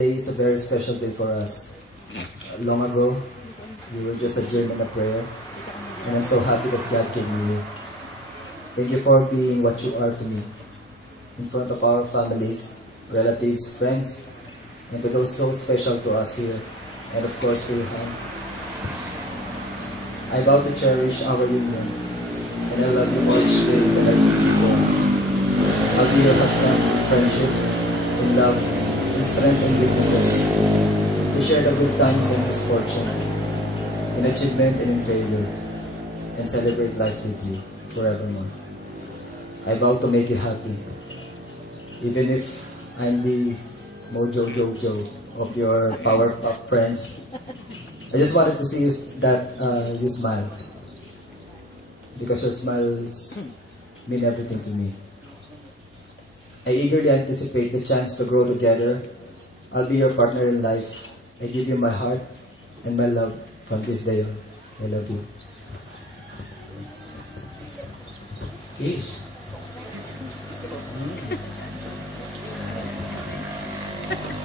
Today is a very special day for us. Long ago, we were just a dream and a prayer, and I'm so happy that God gave me you. Thank you for being what you are to me, in front of our families, relatives, friends, and to those so special to us here, and of course to Rehan. I vow to cherish our union, and I love you more each day than I did before. I'll be your husband in friendship, in love, in strength and weaknesses, to share the good times and misfortune, in achievement and in failure, and celebrate life with you forevermore. I vow to make you happy, even if I'm the Mojo Jojo of your Power Pop friends. I just wanted to see you smile, because your smiles mean everything to me. I eagerly anticipate the chance to grow together. I'll be your partner in life. I give you my heart and my love from this day on. I love you. Kiss.